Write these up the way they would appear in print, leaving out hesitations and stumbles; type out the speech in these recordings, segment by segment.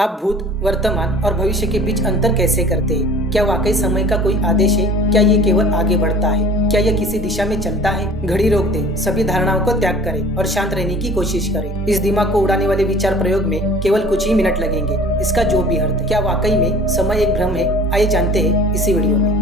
आप भूत, वर्तमान और भविष्य के बीच अंतर कैसे करते हैं? क्या वाकई समय का कोई आदेश है? क्या ये केवल आगे बढ़ता है? क्या यह किसी दिशा में चलता है? घड़ी रोक दें, सभी धारणाओं को त्याग करें और शांत रहने की कोशिश करें। इस दिमाग को उड़ाने वाले विचार प्रयोग में केवल कुछ ही मिनट लगेंगे। इसका जो भी अर्थ है, क्या वाकई में समय एक भ्रम है? आइए जानते हैं इसी वीडियो में।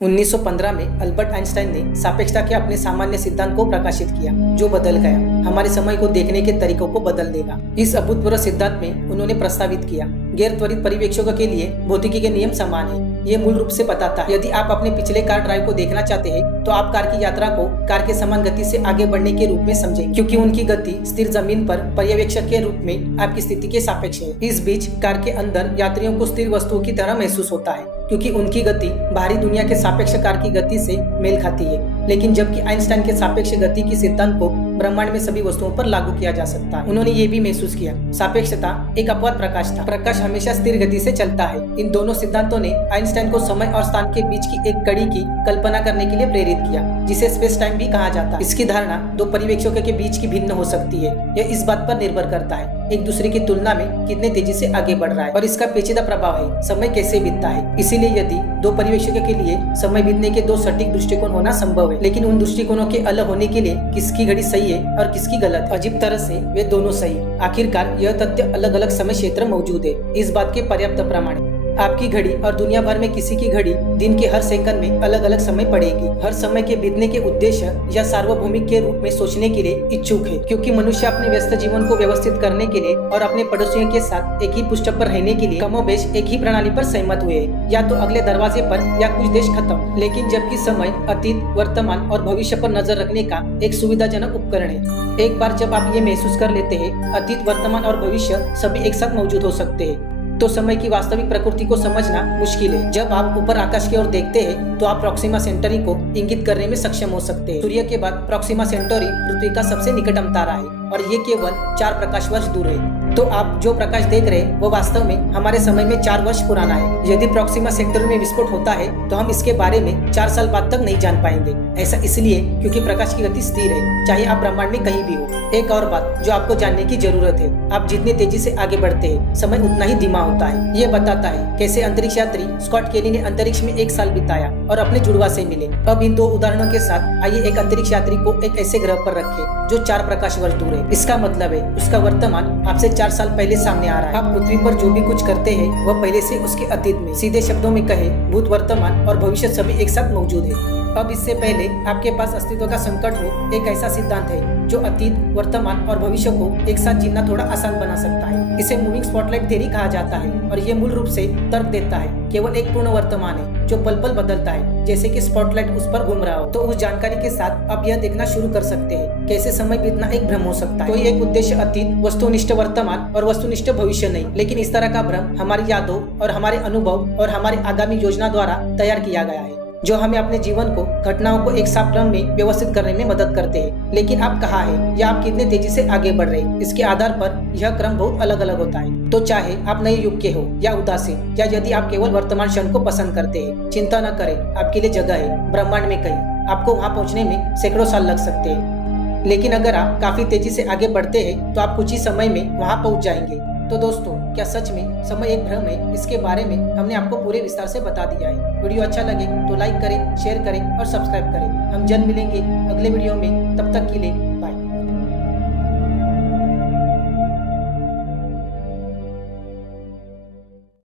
1915 में अल्बर्ट आइंस्टाइन ने सापेक्षता के अपने सामान्य सिद्धांत को प्रकाशित किया, जो बदल गया हमारे समय को देखने के तरीकों को बदल देगा। इस अभूतपूर्व सिद्धांत में उन्होंने प्रस्तावित किया, गैर त्वरित परिवेक्षकों के लिए भौतिकी के नियम समान है। ये मूल रूप से बताता है, यदि आप अपने पिछले कार ड्राइव को देखना चाहते हैं, तो आप कार की यात्रा को कार के समान गति से आगे बढ़ने के रूप में समझें, क्योंकि उनकी गति स्थिर जमीन पर पर्यवेक्षक के रूप में आपकी स्थिति के सापेक्ष है। इस बीच कार के अंदर यात्रियों को स्थिर वस्तुओं की तरह महसूस होता है, क्योंकि उनकी गति बाहरी दुनिया के सापेक्ष कार की गति से मेल खाती है। लेकिन जबकि आइंस्टाइन के सापेक्ष गति की सिद्धांत को ब्रह्मांड में सभी वस्तुओं पर लागू किया जा सकता है। उन्होंने ये भी महसूस किया, सापेक्षता एक अपवाद प्रकाश था। प्रकाश हमेशा स्थिर गति से चलता है। इन दोनों सिद्धांतों ने आइंस्टाइन को समय और स्थान के बीच की एक कड़ी की कल्पना करने के लिए प्रेरित किया, जिसे स्पेस टाइम भी कहा जाता है। इसकी धारणा दो परिवेक्षकों के बीच की भिन्न हो सकती है। यह इस बात पर निर्भर करता है, एक दूसरे की तुलना में कितने तेजी से आगे बढ़ रहा है, और इसका पेचीदा प्रभाव है समय कैसे बीतता है। इसीलिए यदि दो परिवेक्षकों के लिए समय बीतने के दो सटीक दृष्टिकोण होना संभव है, लेकिन उन दृष्टिकोणों के अलग होने के लिए किसकी घड़ी सही है और किसकी गलत, अजीब तरह से वे दोनों सही। आखिरकार यह तथ्य अलग अलग समय क्षेत्र मौजूद है। इस बात के पर्याप्त प्रमाण आपकी घड़ी और दुनिया भर में किसी की घड़ी दिन के हर सेकंड में अलग अलग समय पड़ेगी। हर समय के बीतने के उद्देश्य या सार्वभौमिक के रूप में सोचने के लिए इच्छुक है, क्योंकि मनुष्य अपने व्यस्त जीवन को व्यवस्थित करने के लिए और अपने पड़ोसियों के साथ एक ही पुष्ट पर रहने के लिए कमोबेश एक ही प्रणाली पर सहमत हुए, या तो अगले दरवाजे पर या कुछ देश खत्म। लेकिन जबकि समय अतीत, वर्तमान और भविष्य पर नजर रखने का एक सुविधाजनक उपकरण है। एक बार जब आप ये महसूस कर लेते हैं, अतीत, वर्तमान और भविष्य सभी एक साथ मौजूद हो सकते हैं, तो समय की वास्तविक प्रकृति को समझना मुश्किल है। जब आप ऊपर आकाश की ओर देखते हैं, तो आप प्रॉक्सिमा सेंटरी को इंगित करने में सक्षम हो सकते हैं। सूर्य के बाद प्रॉक्सिमा सेंटरी पृथ्वी का सबसे निकटतम तारा है, और ये केवल 4 प्रकाश वर्ष दूर है। तो आप जो प्रकाश देख रहे हैं, वो वास्तव में हमारे समय में 4 वर्ष पुराना है। यदि प्रॉक्सिमा सेंटरी में विस्फोट होता है, तो हम इसके बारे में 4 साल बाद तक नहीं जान पाएंगे। ऐसा इसलिए क्योंकि प्रकाश की गति स्थिर है, चाहे आप ब्रह्मांड में कहीं भी हो। एक और बात जो आपको जानने की जरूरत है, आप जितनी तेजी से आगे बढ़ते हैं, समय उतना ही धीमा होता है। ये बताता है कैसे अंतरिक्ष यात्री स्कॉट केली ने अंतरिक्ष में 1 साल बिताया और अपने जुड़वा से मिले। अब इन 2 उदाहरणों के साथ आइए एक अंतरिक्ष यात्री को एक ऐसे ग्रह पर रखें जो 4 प्रकाश वर्ष दूर है। इसका मतलब है उसका वर्तमान आपसे 4 साल पहले सामने आ रहा है। आप पृथ्वी पर जो भी कुछ करते हैं, वह पहले से उसके अतीत में, सीधे शब्दों में कहे, भूत, वर्तमान और भविष्य सभी एक साथ मौजूद है। अब इससे पहले आपके पास अस्तित्व का संकट हो, एक ऐसा सिद्धांत है जो अतीत, वर्तमान और भविष्य को एक साथ जीना थोड़ा आसान बना सकता है। इसे मूविंग स्पॉटलाइट थ्योरी कहा जाता है, और ये मूल रूप से तर्क देता है केवल एक पूर्ण वर्तमान है जो पल पल बदलता है, जैसे कि स्पॉटलाइट उस पर घूम रहा हो। तो उस जानकारी के साथ आप यह देखना शुरू कर सकते हैं कैसे समय बीतना एक भ्रम हो सकता है। कोई एक उद्देश्य अतीत, वस्तुनिष्ठ वर्तमान और वस्तुनिष्ठ भविष्य नहीं, लेकिन इस तरह का भ्रम हमारी यादों और हमारे अनुभव और हमारी आगामी योजना द्वारा तैयार किया गया है, जो हमें अपने जीवन को, घटनाओं को एक साफ क्रम में व्यवस्थित करने में मदद करते हैं। लेकिन आप कहाँ हैं या आप कितने तेजी से आगे बढ़ रहे हैं, इसके आधार पर यह क्रम बहुत अलग अलग होता है। तो चाहे आप नए युग के हो या उदासीन, या यदि आप केवल वर्तमान क्षण को पसंद करते हैं, चिंता न करें, आपके लिए जगह है ब्रह्मांड में कहीं। आपको वहाँ पहुँचने में सैकड़ों साल लग सकते हैं, लेकिन अगर आप काफी तेजी से आगे बढ़ते हैं, तो आप कुछ ही समय में वहाँ पहुँच जाएंगे। तो दोस्तों, क्या सच में समय एक भ्रम है? इसके बारे में हमने आपको पूरे विस्तार से बता दिया है। वीडियो अच्छा लगे तो लाइक करें, शेयर करें और सब्सक्राइब करें। हम जल्द मिलेंगे अगले वीडियो में, तब तक के लिए